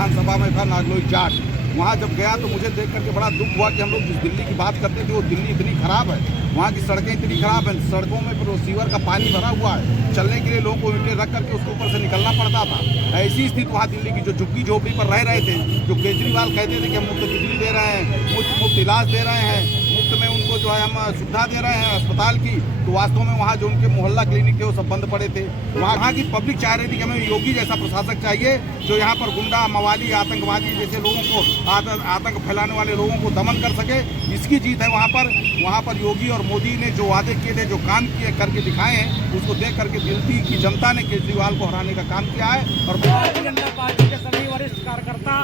विधानसभा में था नागलोई जाट। वहाँ जब गया तो मुझे देख करके बड़ा दुख हुआ कि हम लोग जिस दिल्ली की बात करते थे वो दिल्ली इतनी ख़राब है, वहाँ की सड़कें इतनी ख़राब हैं, सड़कों में सीवर का पानी भरा हुआ है, चलने के लिए लोगों को ईंटें रख करके उसके ऊपर से निकलना पड़ता था। ऐसी स्थिति वहाँ दिल्ली की जो झुग्गी झोपड़ी पर रह रहे थे, जो केजरीवाल कहते थे कि हम मुफ्त बिजली दे रहे हैं, मुफ्त इलाज दे रहे हैं, मुफ्त में उनको जो है हम सुविधा दे रहे हैं अस्पताल की, तो वास्तव में वहाँ जो उनके मोहल्ला क्लिनिक थे वो सब बंद पड़े थे। वहाँ की पब्लिक चाह रही थी कि हमें योगी जैसा प्रशासक चाहिए जो यहाँ पर गुंडा मवाली आतंकवादी जैसे लोगों को आतंक फैलाने वाले लोगों को दमन कर सके। इसकी जीत है वहाँ पर योगी और मोदी ने जो वादे किए थे, जो काम किए करके दिखाए हैं, उसको देख करके दिल्ली की जनता ने केजरीवाल को हराने का काम किया है। और भारतीय जनता पार्टी के सभी वरिष्ठ कार्यकर्ता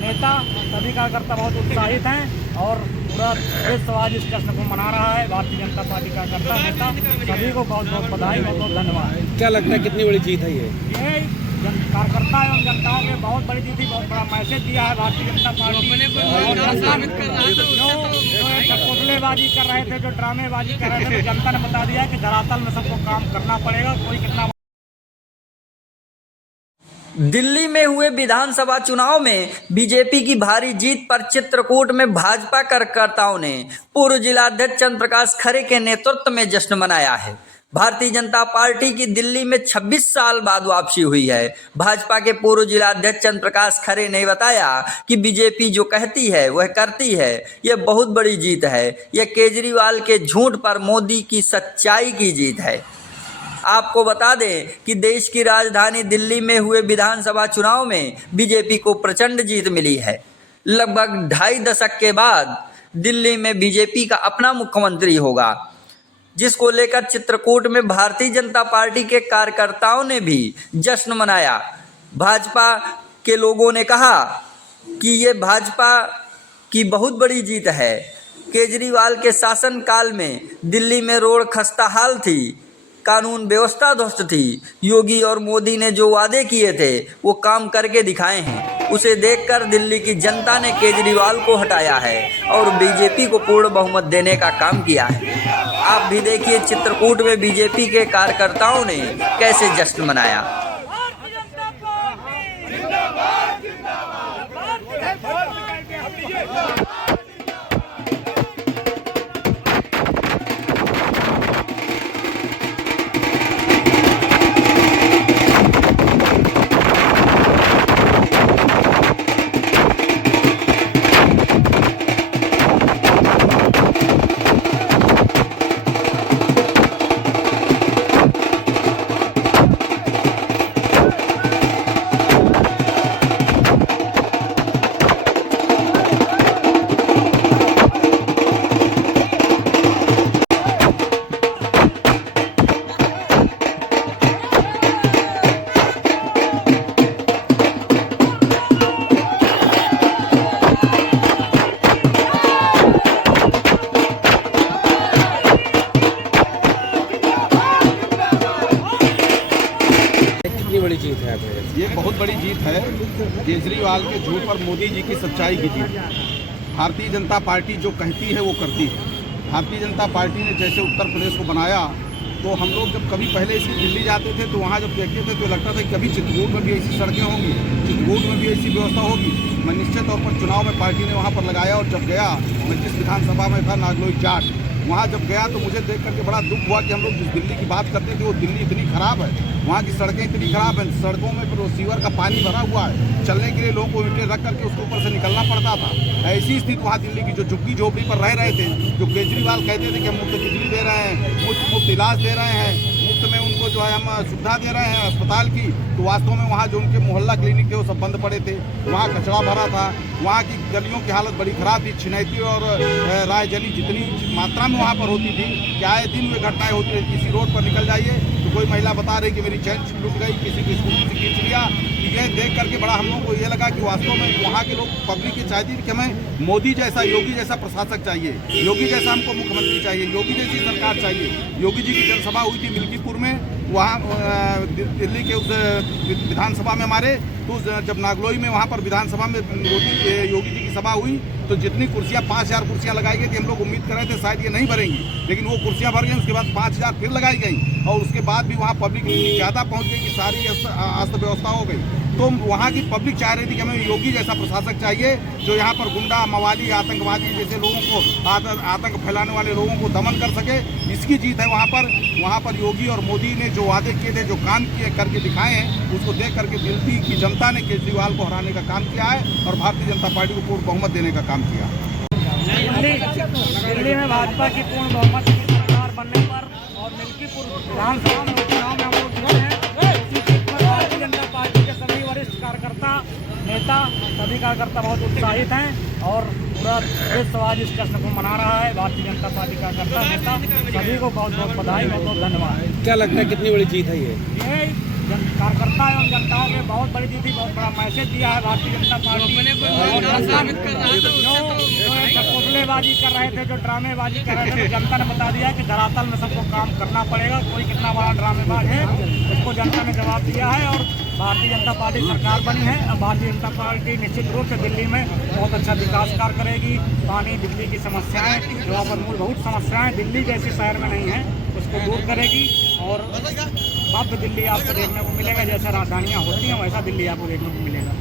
नेता सभी कार्यकर्ता बहुत उत्साहित हैं और पूरा देश समाज इस जश्न को मना रहा है। भारतीय जनता पार्टी कार्यकर्ता नेता सभी को बहुत बहुत बधाई, बहुत बहुत धन्यवाद। क्या लगता है कितनी बड़ी जीत है ये कार्यकर्ता एवं जनताओं में बहुत बड़ी जीत, बहुत बड़ा मैसेज दिया है भारतीय जनता पार्टी। जो कटपुतलेबाजी कर रहे थे, जो ड्रामेबाजी कर रहे थे, तो जनता ने बता दिया है कि धरातल में सबको काम करना पड़ेगा। कोई कितना दिल्ली में हुए विधानसभा चुनाव में बीजेपी की भारी जीत पर चित्रकूट में भाजपा कार्यकर्ताओं ने पूर्व जिलाध्यक्ष चंद्र प्रकाश खरे के नेतृत्व में जश्न मनाया है। भारतीय जनता पार्टी की दिल्ली में 26 साल बाद वापसी हुई है। भाजपा के पूर्व जिलाध्यक्ष चंद्र प्रकाश खरे ने बताया कि बीजेपी जो कहती है वह करती है। यह बहुत बड़ी जीत है। यह केजरीवाल के झूठ पर मोदी की सच्चाई की जीत है। आपको बता दें कि देश की राजधानी दिल्ली में हुए विधानसभा चुनाव में बीजेपी को प्रचंड जीत मिली है। लगभग 2.5 दशक के बाद दिल्ली में बीजेपी का अपना मुख्यमंत्री होगा, जिसको लेकर चित्रकूट में भारतीय जनता पार्टी के कार्यकर्ताओं ने भी जश्न मनाया। भाजपा के लोगों ने कहा कि ये भाजपा की बहुत बड़ी जीत है। केजरीवाल के शासनकाल में दिल्ली में रोड खस्ताहाल थी, कानून व्यवस्था ध्वस्त थी। योगी और मोदी ने जो वादे किए थे वो काम करके दिखाए हैं। उसे देखकर दिल्ली की जनता ने केजरीवाल को हटाया है और बीजेपी को पूर्ण बहुमत देने का काम किया है। आप भी देखिए चित्रकूट में बीजेपी के कार्यकर्ताओं ने कैसे जश्न मनाया। बड़ी जीत है ये बहुत बड़ी जीत है। केजरीवाल के झूठ पर मोदी जी की सच्चाई की जीत। भारतीय जनता पार्टी जो कहती है वो करती है। भारतीय जनता पार्टी ने जैसे उत्तर प्रदेश को बनाया, तो हम लोग जब कभी पहले इसी दिल्ली जाते थे तो वहाँ जब देखते थे तो लगता था कि कभी चित्रकूट में भी ऐसी सड़कें होंगी, चित्रकूट में भी ऐसी व्यवस्था होगी। मैं निश्चित तौर पर चुनाव में पार्टी ने वहाँ पर लगाया और जब गया, मैं जिस विधानसभा में था नागलोई जाट, वहाँ जब गया तो मुझे देख करके बड़ा दुख हुआ कि हम लोग जिस दिल्ली की बात करते थे वो दिल्ली इतनी ख़राब है, वहाँ की सड़कें इतनी ख़राब हैं, सड़कों में सीवर का पानी भरा हुआ है, चलने के लिए लोगों को ईंटें रख करके उसके ऊपर से निकलना पड़ता था। ऐसी स्थिति वहाँ दिल्ली की जो झुग्गी झोपड़ी पर रह रहे थे, जो केजरीवाल कहते थे कि हम मुफ्त बिजली दे रहे हैं, मुफ्त इलाज दे रहे हैं, मुफ्त में उनको जो है हम सुविधा दे रहे हैं अस्पताल की, तो वास्तव में वहाँ जो उनके मोहल्ला क्लिनिक थे वो सब बंद पड़े थे। वहाँ कचरा भरा था, वहाँ की गलियों की हालत बड़ी ख़राब थी। छिनैती और रायजली जितनी मात्रा में वहाँ पर होती थी कि आए दिन वे घटनाएं होती रही। किसी रोड पर निकल जाइए तो कोई महिला बता रही कि मेरी चैन लुट गई, किसी की स्कूटी से खींच लिया। ये देख करके बड़ा हम लोगों को ये लगा कि वास्तव में वहाँ के लोग पब्लिक ये चाहती थी कि हमें मोदी जैसा, योगी जैसा प्रशासक चाहिए, योगी जैसा हमको मुख्यमंत्री चाहिए, योगी जैसी सरकार चाहिए। योगी जी की जनसभा हुई थी मिल्कीपुर में, वहाँ दिल्ली के उस विधानसभा में हमारे, तो जब नागलोई में वहाँ पर विधानसभा में योगी जी की सभा हुई तो जितनी कुर्सियां 5000 कुर्सियां लगाई गई थी, हम लोग उम्मीद कर रहे थे शायद ये नहीं भरेंगी, लेकिन वो कुर्सियां भर गई। उसके बाद 5000 फिर लगाई गई और उसके बाद भी वहाँ पब्लिक ज़्यादा पहुँच गई कि सारी अस्त व्यवस्था हो गई। तो वहाँ की पब्लिक चाह रही थी कि हमें योगी जैसा प्रशासक चाहिए जो यहाँ पर गुंडा, मवाली, आतंकवादी जैसे लोगों को, आतंक फैलाने वाले लोगों को दमन कर सके। इसकी जीत है वहाँ पर योगी और मोदी ने जो वादे किए थे, जो काम किए करके दिखाए हैं, उसको देख करके दिल्ली की जनता ने केजरीवाल को हराने का काम किया है और भारतीय जनता पार्टी को पूर्ण बहुमत देने का काम किया। दिल्ली में भाजपा की पूर्ण बहुमत की सरकार बनने पर और मिल्कीपुर विधानसभा में उपचुनाव में हम लोग जीते हैं। इसी सीट पर भारतीय जनता पार्टी के सभी वरिष्ठ कार्यकर्ता, नेता, सभी कार्यकर्ता बहुत उत्साहित हैं और पूरा देश समाज इस जश्न को मना रहा है। भारतीय जनता पार्टी कार्यकर्ता, नेता सभी को बहुत बहुत बधाई, बहुत बहुत धन्यवाद। क्या लगता है कितनी बड़ी जीत है ये? कार्यकर्ता एवं जनताओं ने बहुत बड़ी जीत, बहुत बड़ा मैसेज दिया है भारतीय जनता पार्टी जो पुतलेबाजी कर रहे थे, जो ड्रामेबाजी कर रहे थे, तो जनता ने बता दिया कि धरातल में सबको काम करना पड़ेगा। कोई कितना बड़ा ड्रामेबाज है उसको जनता ने जवाब दिया है और भारतीय जनता पार्टी सरकार बनी है। अब भारतीय जनता पार्टी निश्चित रूप से दिल्ली में बहुत अच्छा विकास कार्य करेगी। पानी, बिजली की समस्याएं, जो वहाँ पर मूलभूत समस्याएं दिल्ली जैसे शहर में नहीं है, उसको दूर करेगी और भव्य दिल्ली आपको देखने को मिलेगा। जैसा राजधानियाँ होती हैं वैसा दिल्ली आपको देखने को मिलेगा।